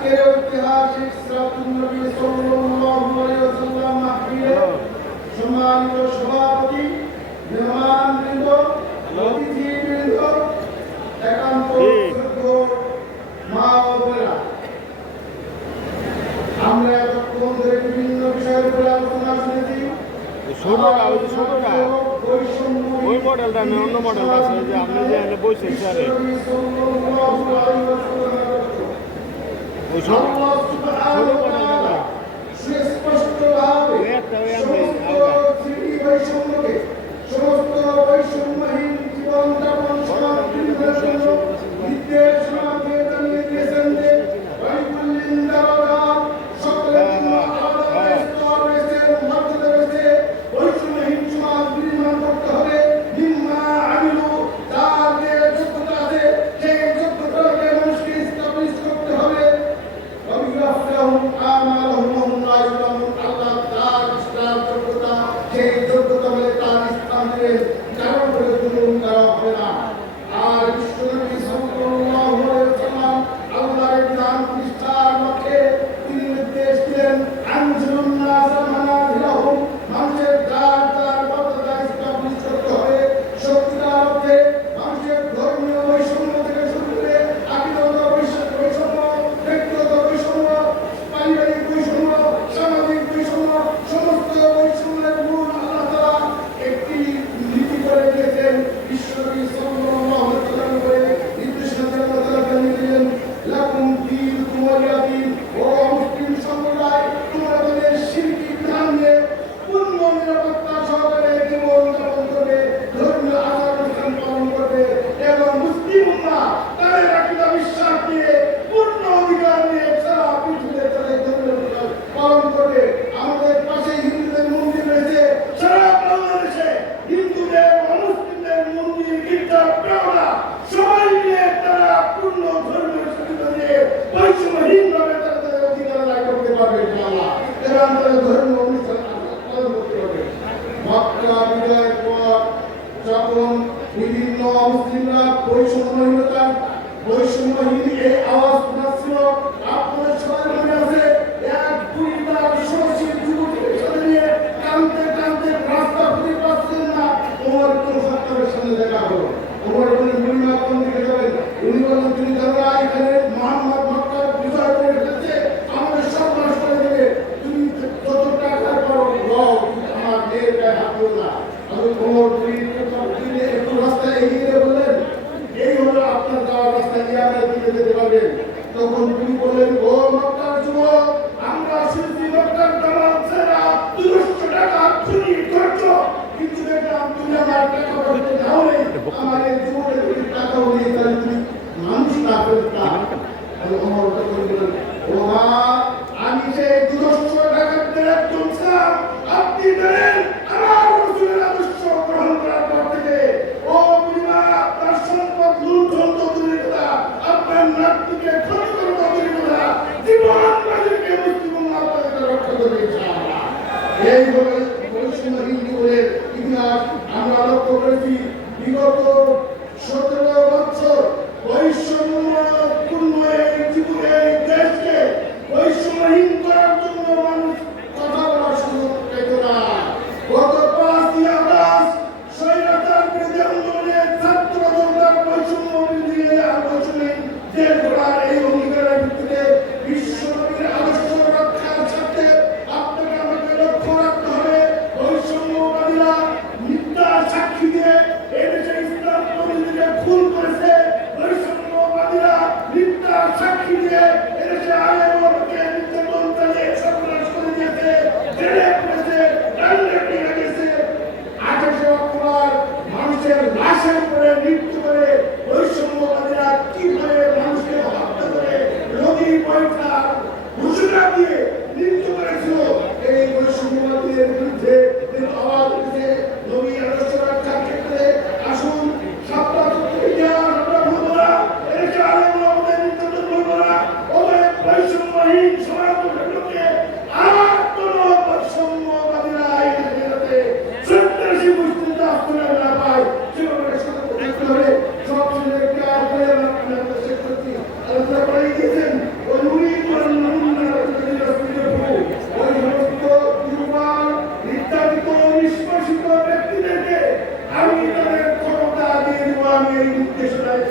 আজকের ঐতিহাসিক সিরাতুন নবী সাল্লাল্লাহু আলাইহি ওয়াসাল্লাম মাহফিলে সম্মানিত সভাপতি, মেহমানবৃন্দ, অতিথিবৃন্দ, একান্ত শ্রদ্ধেয় মা ও বোনেরা, আমরা এতক্ষণ ধরে বিভিন্ন বিষয়ের উপরে আলোচনা শুনেছি। ওই মডেলটা না, অন্য মডেল আছে যে আপনি যে এনে বসেন স্যারে ওই ছোট মডেলটা সুস্পষ্টভাবে সমস্ত বৈষম্যহীন জীবনযাপন সমাপ্তির জন্য নির্দেশনা দিয়ে জানিয়ে দিয়েছেন যে সকলের জন্য আলাদা স্তর রয়েছে, মর্যাদা রয়েছে। বৈষম্যহীন সমাজ নির্মাণ করতে হবে। নিম্মা আমিলু, যার যে যোগ্যতা আছে সেই যোগ্যতাকে মানুষকে স্টাবলিশ করতে হবে। আল্লাহ তার ইসলাম যোগ্যতা, সেই যোগ্যতা বলে তার ইসলাম দিলেন, কারণ করে জুলুম করা হবে না। আর বিশ্বনবী সাল্লাল্লাহু আলাইহি ওয়াসাল্লাম আল্লাহর বিধান প্রতিষ্ঠার লক্ষ্যে তিনি নির্দেশ দিলেন, আনজুলুন নাস মানাজিলাহুম, মানুষের যার যার মর্যাদা স্টাবলিশ করতে হবে। সত্যিকার অর্থে মানুষের ধর্মীয় বৈষম্য থেকে শুরু করে আকিদাগত বৈষম্য, ব্যক্তিগত বৈষম্য, পারিবারিক বৈষম্য, সামাজিক বৈষম্য, সমস্ত বৈষম্যের মূল আল্লাহ তাআলা একটি নীতি করে দিয়েছেন। বিশ্বনবী সাল্লাল্লাহু আলাইহি ওয়াসাল্লাম করে নির্দেশনা দিয়ে আল্লাহ তাআলা জানিয়ে দিলেন, লাকুম দীনুকুম ওয়ালিয়া দীন। ও মুসলিম সম্প্রদায়, তোমরা তোমাদের শিরকি বিধান নিয়ে পূর্ণ নিরাপত্তা সহকারে জীবন যাপন করবে, ধর্মীয় আচার অনুষ্ঠান পালন করবে এবং মুসলিম উম্মাহ তাদের আকীদা বিশ্বাস নিয়ে পূর্ণ অধিকার নিয়ে সারা পৃথিবীতে তাদের ধর্মীয় অনুষ্ঠান পালন করবে। আমাদের পাশে হিন্দুদের মন্দির রয়েছে, সারা বাংলাদেশে হিন্দুদের মুসলিমদের মন্দির, গির্জা, প্রার্থনা সবাই মিলে তারা পূর্ণ ধর্মীয় সুবিধা নিয়ে বৈষম্যহীনভাবে তাদের অধিকার আদায় করতে পারবে ইনশাআল্লাহ, এবং তাদের ধর্মীয় অনুষ্ঠান পালন করতে পারবে। মক্কা বিজয়ের পর যখন বিভিন্ন মুসলিমরা বৈষম্যহীন এই আওয়াজ শোনাচ্ছিল, আপনাদের সবার মনে আছে এক বুড়ি তার সহশীল যুবকের সাথে নিয়ে কাঁদতে কাঁদতে রাস্তা খুঁজে পাচ্ছিলেন না। ওমর ইবনে খাত্তাবের সামনে দেখা হলো। ওমর বললেন, বুড়িমা কোন দিকে যাবেন? উনি বললেন, তুমি জানো এখানে মুহাম্মদ মক্কা বিজয় করে ফেলেছে, আমাদের সব নাশ করে দেবে, তুমি যত টাকা পারো দাও, আমার মেয়ের গায়ে হাত দিও না। ওমর বুড়ি একটু রাস্তায় এগিয়ে গিয়ে বললেন, এই হলো আপনার যাওয়ার রাস্তা, দিয়ে আপনার দিকে যেতে পারবেন। তখন তিনি বললেন, ও মক্কার যুবক, আমরা শুনছি মক্কার দালাল ছেলেরা 200 টাকা চুরি করছো, কিন্তু দেখলাম তুমি আমার টাকা পয়সা নাও নেই, আমার এই যুবকের প্রতি টাকাও নেই, তাহলে তুমি মানুষ না ফেরত দাও। ওমর বললেন, ও মা, আমি যে 200 টাকার একজন ছিলাম, আপনি জানেন আমার রাসূলের আদর্শ গ্রহণ করার পর থেকে ও বুড়িমা, আপনার সম্পদ লুণ্ঠন তো দূরের কথা, আপনার নাতনিকে ক্ষতি করা তো দূরের কথা, জীবন বাজিকে মুসলিম উম্মাহ তাদেরকে রক্ষা করবে ইনশাআল্লাহ। এই হলো বৈষম্যহীন জীবনের ইতিহাস। আমরা লক্ষ্য করেছি বিগত 17 বছর বৈষম্যপূর্ণ এই জীবনের দেশকে বৈষম্যহীন করার জন্য মানুষ কথা বলার সুযোগ পেত না। গত 5ই আগস্ট স্বৈরাচার বিরোধী আন্দোলনে ছাত্র জনতার বৈষম্য বিরোধী বৈষম্যহীন দেশ গড়ার এই অঙ্গীকারের ভিত্তিতে বিশ্বনবীর আদর্শ রক্ষার স্বার্থে আপনাকে আমাকে লক্ষ্য রাখতে হবে। বৈষম্যবাদীরা মিথ্যা সাক্ষী দিয়ে এদেশে ইসলাম প্রতিনিধিদের খুন করেছে। বৈষম্যবাদীরা মিথ্যা সাক্ষী দিয়ে এদেশে আলেমকে নির্যাতন চালিয়ে সর্বনাশ করে দিয়েছে, জেলে পুরেছে, দণ্ডে টেনে গেছে। 28 অক্টোবর মানুষের লাশের উপরে মৃত্যু করে বৈষম্যবাদীরা কিভাবে মানুষকে হত্যা করে রোগী পরীক্ষা ঘোষণা দিয়ে মৃত্যু করেছিল, এই বৈষম্যবাদীদের বিরুদ্ধে আওয়াজ উঠেছে। নবী আদর্শ রক্ষার ক্ষেত্রে আসুন, সাপ্তাহ ইতিহাস আমরা ভুলব না, এদেশে আলেমদের নির্যাতন করবো না, ওদের বৈষম্যহীন সমাজ গঠনকে আর কোন বৈষম্যবাদীরা এই দেশে সন্ত্রাসী মুসলিমরা আপনারা না পায় সেভাবে সতর্ক থাকতে হবে। সব ছেলে একটা আপনারা শেষ করছি আলোচনা করে গিয়েছেন। ওই আমি তাদের ক্ষমতা দিয়ে দেবো, আমি এই নির্দেশনায়